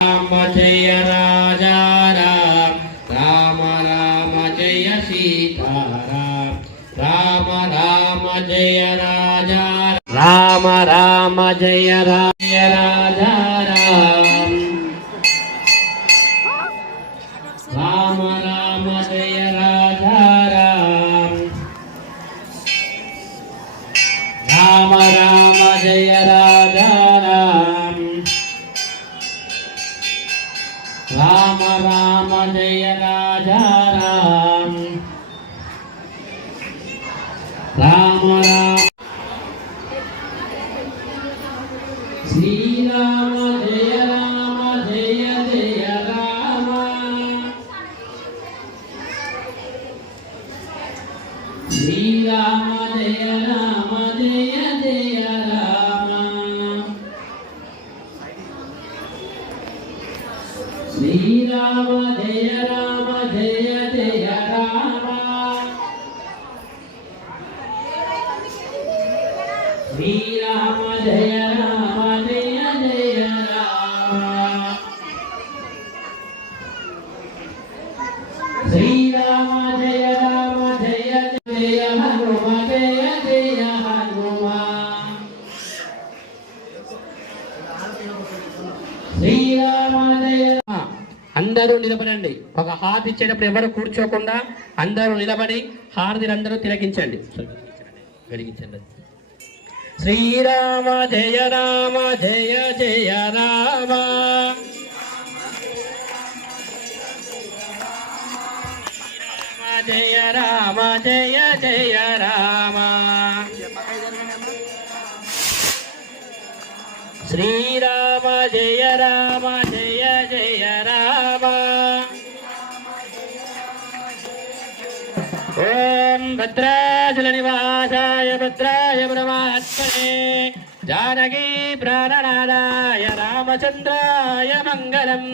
రామ జయ రాజా రామ రామ రామ జయ సీతారామ రామ రామ జయ రాజా రామ రామ జయ రాజా రామ రామ రామ జయ రాజా రామ రామ రామ జయ రాజా రామ రామ రామ జయ రాజా రామ రామ రామ శ్రీరామ జయ రామ జయ జయ రామ శ్రీరామ జయ రామ జయ జయ రామ శ్రీరామ జయ రామ జయ జయ రామ శ్రీరామ జయ రామ జయ జయ రామ శ్రీరామ జయ రామ జయ జయ హనుమ జయ జయ హనుమ శ్రీరామ జయ అందరూ నిలబడండి. ఒక హారతి ఇచ్చేటప్పుడు ఎవరు కూర్చోకుండా అందరూ నిలబడి హారతిని అందరూ తిలకించండి, వెలిగించండి. శ్రీరామ జయ రామ జయ జయ రామ జయ రామ జయ జయ రామ శ్రీరామ జయ రామ జయ జయ రామ ఓం భద్రాచల నివాసాయ భద్రాయ బ్రహ్మాత్మనే జానకీ ప్రాణనాదాయ రామచంద్రాయ మంగళం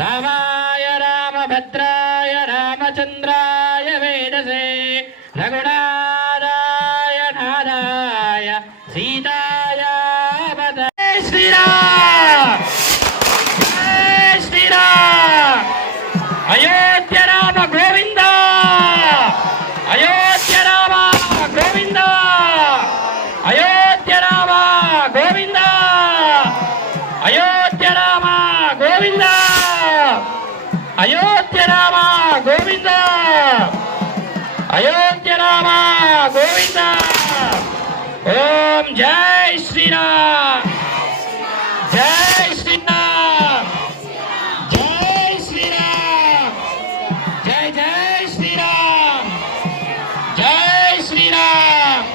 రామాయ రామభద్రాయ రామచంద్రాయ వేదసే రఘునాథాయ నాదాయ సీతాయ జై శ్రీరామ్ జై శ్రీరామ్ అయోధ్య రామ గోవింద అయోధ్య రామ గోవింద అయోధ్య రామ గోవింద అయోధ్య రామ గోవింద అయోధ్య రామ గోవింద అయోధ్య రామ గోవింద ఓం జై శ్రీరామ్ జై శ్రీరామ్ జై శ్రీరామ్ జై జై శ్రీరామ్ జై శ్రీరామ్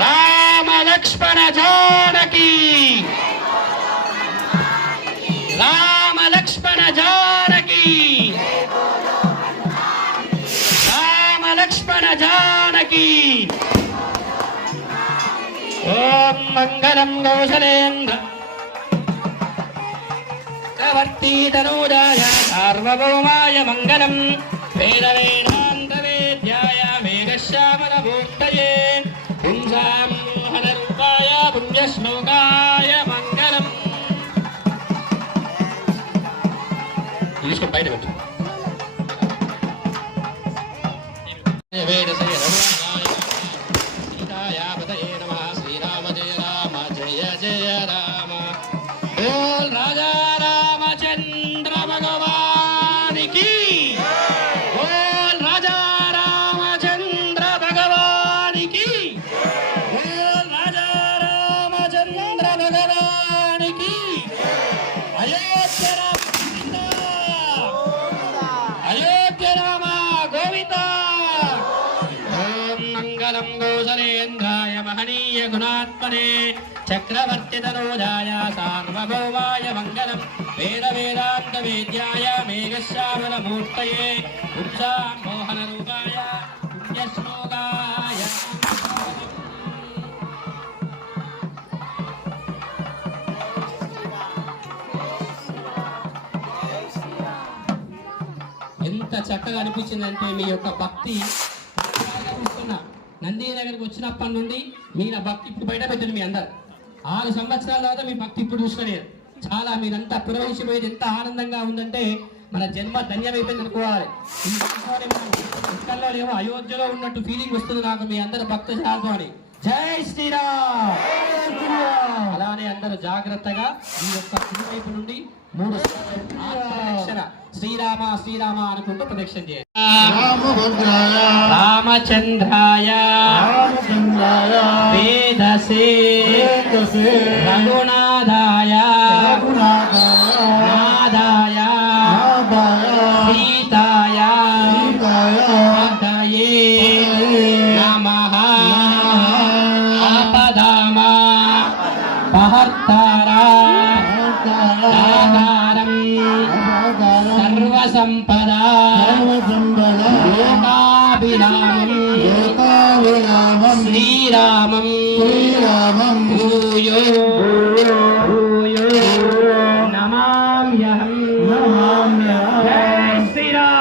రామ లక్ష్మణ జానకి రామ లక్ష్మణ జానకి రామ లక్ష్మణ జానకి ఓం మంగళం కౌసలేంద్ర చక్రవర్తి తనూజాయ సార్వభౌమాయ మంగళం వేద వేదాంత వేద్యాయ మేఘశ్యామల మూర్తయే పుంసాం మోహన రూపాయ పుణ్యశ్లోకాయ మంగళం. తీసుకొని బయట పెట్టు. శ్రీరామ జయ రామ జయ జయ రామ బోల్ రాజా రామచంద్ర భగవానికి బోల్ రాజా రామచంద్ర భగవానికి బోల్ రాజా రామచంద్ర భగవానికి అయోధ్య రామ అయోధ్య రామ గోవింద ఓం మంగళం గోసలేంద్రాయ మహనీయ గుణాత్మనే చక్రవర్తి తనూజాయ సార్వభౌమాయ మంగళం వేద వేదాంత వేద్యాయ మేఘశ్యామల మూర్తయే పుంసాం మోహన రూపాయ పుణ్యశ్లోకాయ. ఎంత చక్కగా అనిపించిందంటే మీ యొక్క భక్తి నంది దగ్గరికి వచ్చినప్పటి నుండి మీ భక్తి ఇప్పుడు బయట పెట్టండి. మీ అందరు 6 సంవత్సరాల తర్వాత మీ భక్తి ఇప్పుడు చూసుకునే చాలా మీరంతా పురవహించిపోయేది ఎంత ఆనందంగా ఉందంటే మన జన్మ ధన్యమైపోయింది అనుకోవాలి. ఇంకల్లోనేమో అయోధ్యలో ఉన్నట్టు ఫీలింగ్ వస్తుంది నాకు మీ అందరు భక్త జనాలతోని. జై శ్రీరామ్. అలానే అందరూ జాగ్రత్తగా ఈ యొక్క కుడి వైపు నుండి 3 ప్రదక్షిణ శ్రీరామ శ్రీరామ అనుకుంటూ ప్రదక్షిణ చేయాలి. రామచంద్రాయ వేదసే రఘునాథాయ నాదాయ సీతాయ పతయే నమః. ఆపదామా పహర్తారా ఆధారం సర్వసంపదా లోకాభిరామం శ్రీరామం భూయో భూయో నమామ్యహం. జై శ్రీరామ్.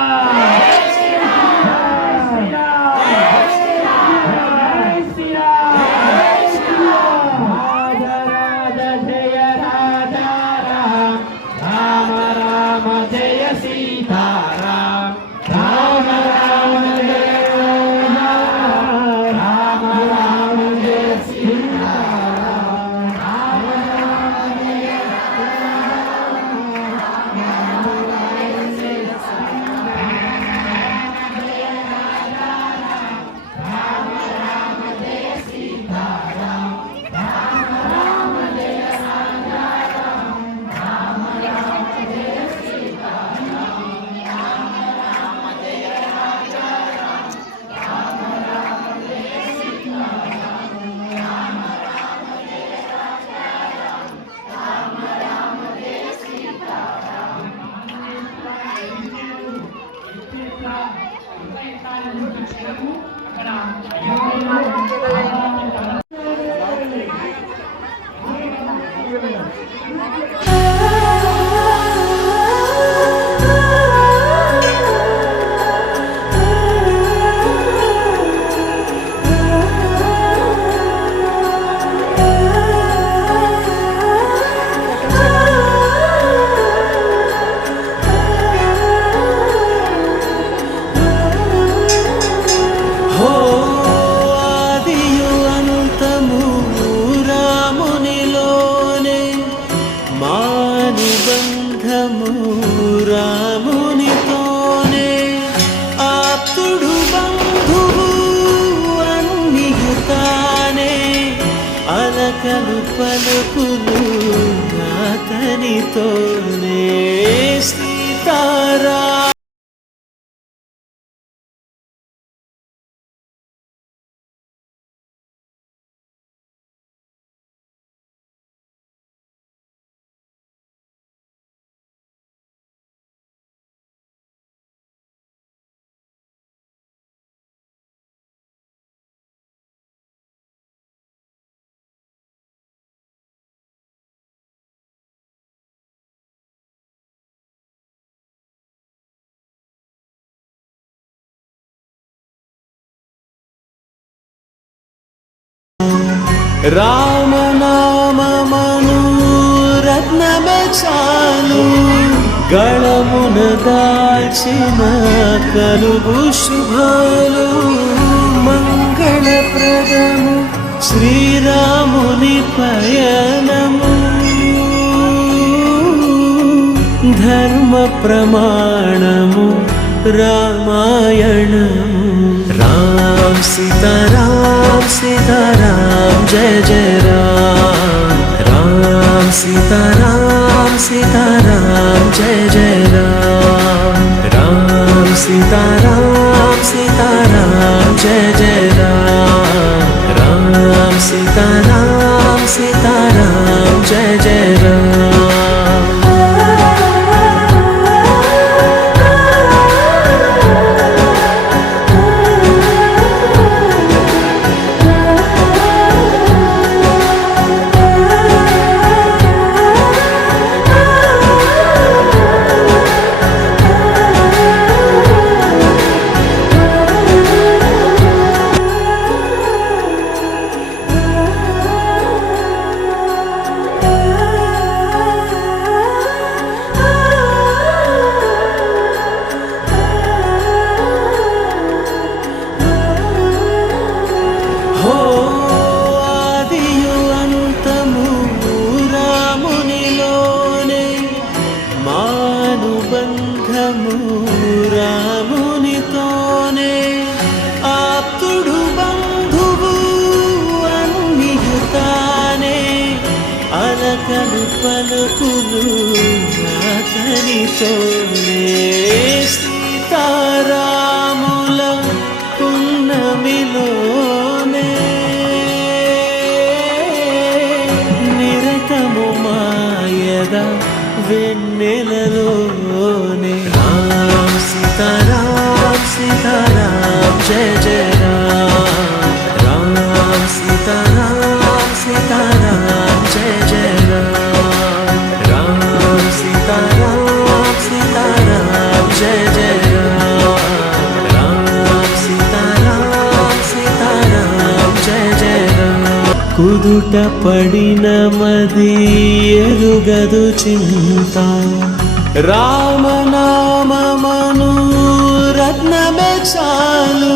పలుకులు అతనితోనే సీతారా. రామనామమను రత్నమే చాలు గళమున దాల్చిన కలుగు శుభాలు మంగళప్రదము శ్రీరాముని పయనము ధర్మ ప్రమాణము రామాయణము. राम सीताराम सीताराम जय जय राम. राम सीताराम सीताराम जय जय राम. राम सीताराम सीताराम जय जय राम. राम सीताराम सीताराम जय जय राम. పలకలు పలుకులు అతనితోనే సీతారాముల పున్నమిలోనే నిరతము మాయద వెన్నెలలోనే రామ్ సీతారామ్ సీతారామ్ జయ జయ రామ్ రామ్ సీతారామ్ సీతారామ్ జయ జయ రామ్ సీతారామ్ సీతారామ్ జయ జయ రామ్ సీతారామ్ సీతారామ్ జయ జయ కుదుట పడిన మది ఎరుగదు చింత రామనామమను రత్నమే చాలు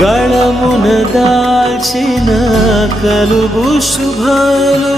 గళమున దాల్చిన కలుగు శుభాలు